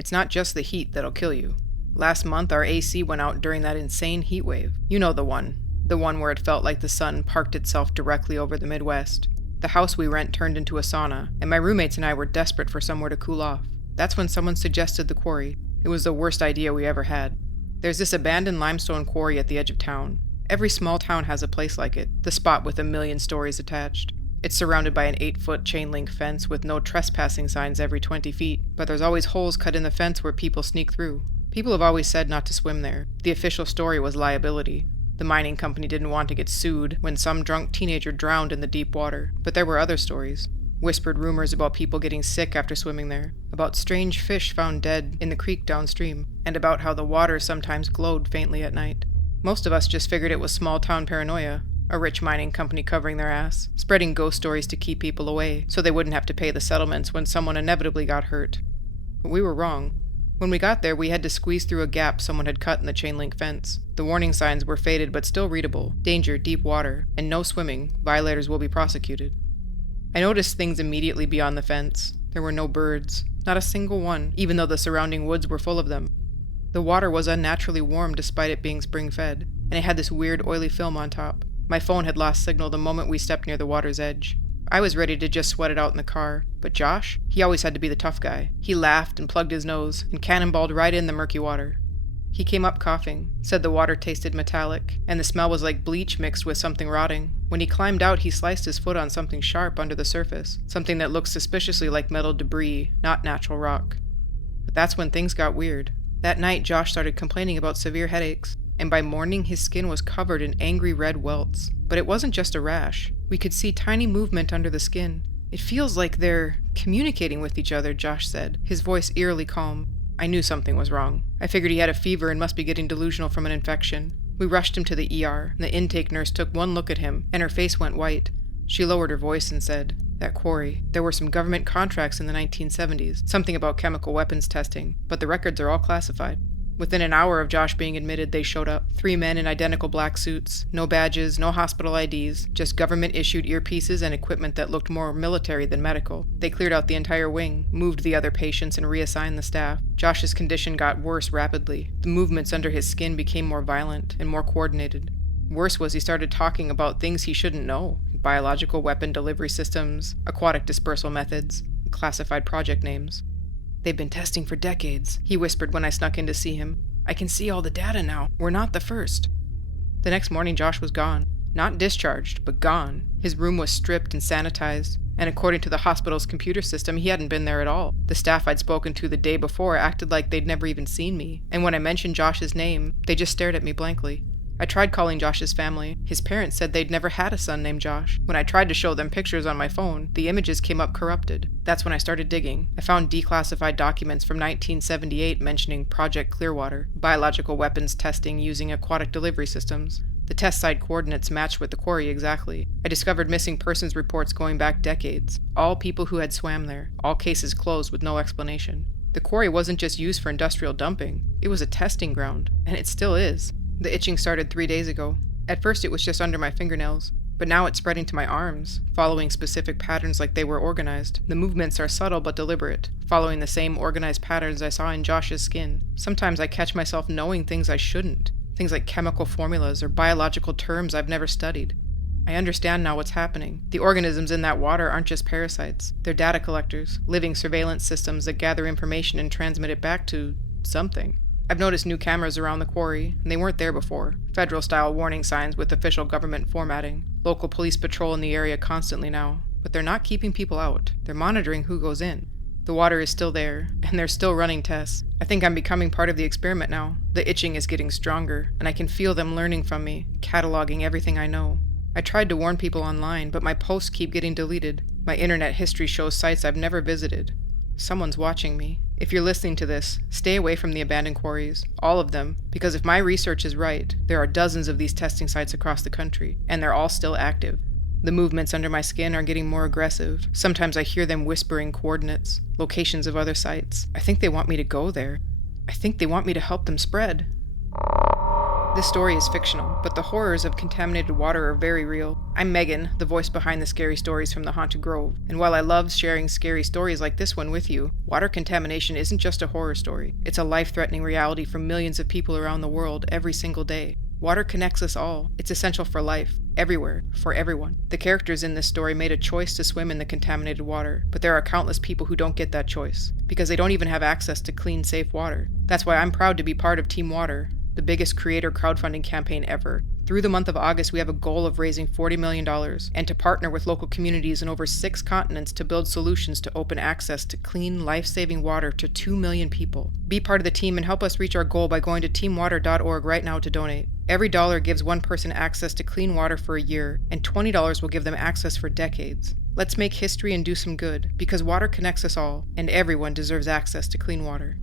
It's not just the heat that'll kill you. Last month, our AC went out during that insane heat wave. You know the one. The one where it felt like the sun parked itself directly over the Midwest. The house we rent turned into a sauna, and my roommates and I were desperate for somewhere to cool off. That's when someone suggested the Quarry. It was the worst idea we ever had. There's this abandoned limestone quarry at the edge of town. Every small town has a place like it, the spot with 1,000,000 stories attached. It's surrounded by an 8-foot chain-link fence with no trespassing signs every 20 feet, but there's always holes cut in the fence where people sneak through. People have always said not to swim there. The official story was liability. The mining company didn't want to get sued when some drunk teenager drowned in the deep water, but there were other stories. Whispered rumors about people getting sick after swimming there, about strange fish found dead in the creek downstream, and about how the water sometimes glowed faintly at night. Most of us just figured it was small-town paranoia, a rich mining company covering their ass, spreading ghost stories to keep people away so they wouldn't have to pay the settlements when someone inevitably got hurt. But we were wrong. When we got there, we had to squeeze through a gap someone had cut in the chain-link fence. The warning signs were faded but still readable: danger, deep water, and no swimming. Violators will be prosecuted. I noticed things immediately beyond the fence. There were no birds, not a single one, even though the surrounding woods were full of them. The water was unnaturally warm despite it being spring-fed, and it had this weird oily film on top. My phone had lost signal the moment we stepped near the water's edge. I was ready to just sweat it out in the car, but Josh, he always had to be the tough guy. He laughed and plugged his nose, and cannonballed right in the murky water. He came up coughing, said the water tasted metallic, and the smell was like bleach mixed with something rotting. When he climbed out, he sliced his foot on something sharp under the surface, something that looked suspiciously like metal debris, not natural rock. But that's when things got weird. That night, Josh started complaining about severe headaches, and by morning his skin was covered in angry red welts. But it wasn't just a rash. We could see tiny movement under the skin. It feels like they're communicating with each other, Josh said, his voice eerily calm. I knew something was wrong. I figured he had a fever and must be getting delusional from an infection. We rushed him to the ER. The intake nurse took one look at him, and her face went white. She lowered her voice and said, "That quarry. There were some government contracts in the 1970s, something about chemical weapons testing, but the records are all classified." Within an hour of Josh being admitted, they showed up. 3 men in identical black suits. No badges, no hospital IDs, just government-issued earpieces and equipment that looked more military than medical. They cleared out the entire wing, moved the other patients, and reassigned the staff. Josh's condition got worse rapidly. The movements under his skin became more violent and more coordinated. Worse was he started talking about things he shouldn't know. Biological weapon delivery systems, aquatic dispersal methods, classified project names. "They've been testing for decades," he whispered when I snuck in to see him. "I can see all the data now. We're not the first." The next morning, Josh was gone. Not discharged, but gone. His room was stripped and sanitized, and according to the hospital's computer system, he hadn't been there at all. The staff I'd spoken to the day before acted like they'd never even seen me, and when I mentioned Josh's name, they just stared at me blankly. I tried calling Josh's family. His parents said they'd never had a son named Josh. When I tried to show them pictures on my phone, the images came up corrupted. That's when I started digging. I found declassified documents from 1978 mentioning Project Clearwater, biological weapons testing using aquatic delivery systems. The test site coordinates matched with the quarry exactly. I discovered missing persons reports going back decades. All people who had swam there. All cases closed with no explanation. The quarry wasn't just used for industrial dumping. It was a testing ground, and it still is. The itching started 3 days ago. At first it was just under my fingernails, but now it's spreading to my arms, following specific patterns like they were organized. The movements are subtle but deliberate, following the same organized patterns I saw in Josh's skin. Sometimes I catch myself knowing things I shouldn't, things like chemical formulas or biological terms I've never studied. I understand now what's happening. The organisms in that water aren't just parasites. They're data collectors, living surveillance systems that gather information and transmit it back to something. I've noticed new cameras around the quarry, and they weren't there before. Federal-style warning signs with official government formatting. Local police patrol in the area constantly now. But they're not keeping people out. They're monitoring who goes in. The water is still there, and they're still running tests. I think I'm becoming part of the experiment now. The itching is getting stronger, and I can feel them learning from me, cataloging everything I know. I tried to warn people online, but my posts keep getting deleted. My internet history shows sites I've never visited. Someone's watching me. If you're listening to this, stay away from the abandoned quarries, all of them, because if my research is right, there are dozens of these testing sites across the country, and they're all still active. The movements under my skin are getting more aggressive. Sometimes I hear them whispering coordinates, locations of other sites. I think they want me to go there. I think they want me to help them spread. This story is fictional, but the horrors of contaminated water are very real. I'm Megan, the voice behind the scary stories from the Haunted Grove, and while I love sharing scary stories like this one with you, water contamination isn't just a horror story. It's a life-threatening reality for millions of people around the world every single day. Water connects us all. It's essential for life, everywhere, for everyone. The characters in this story made a choice to swim in the contaminated water, but there are countless people who don't get that choice, because they don't even have access to clean, safe water. That's why I'm proud to be part of Team Water, the biggest creator crowdfunding campaign ever. Through the month of August, we have a goal of raising $40 million and to partner with local communities in over 6 continents to build solutions to open access to clean, life-saving water to 2 million people. Be part of the team and help us reach our goal by going to teamwater.org right now to donate. Every dollar gives one person access to clean water for a year, and $20 will give them access for decades. Let's make history and do some good, because water connects us all, and everyone deserves access to clean water.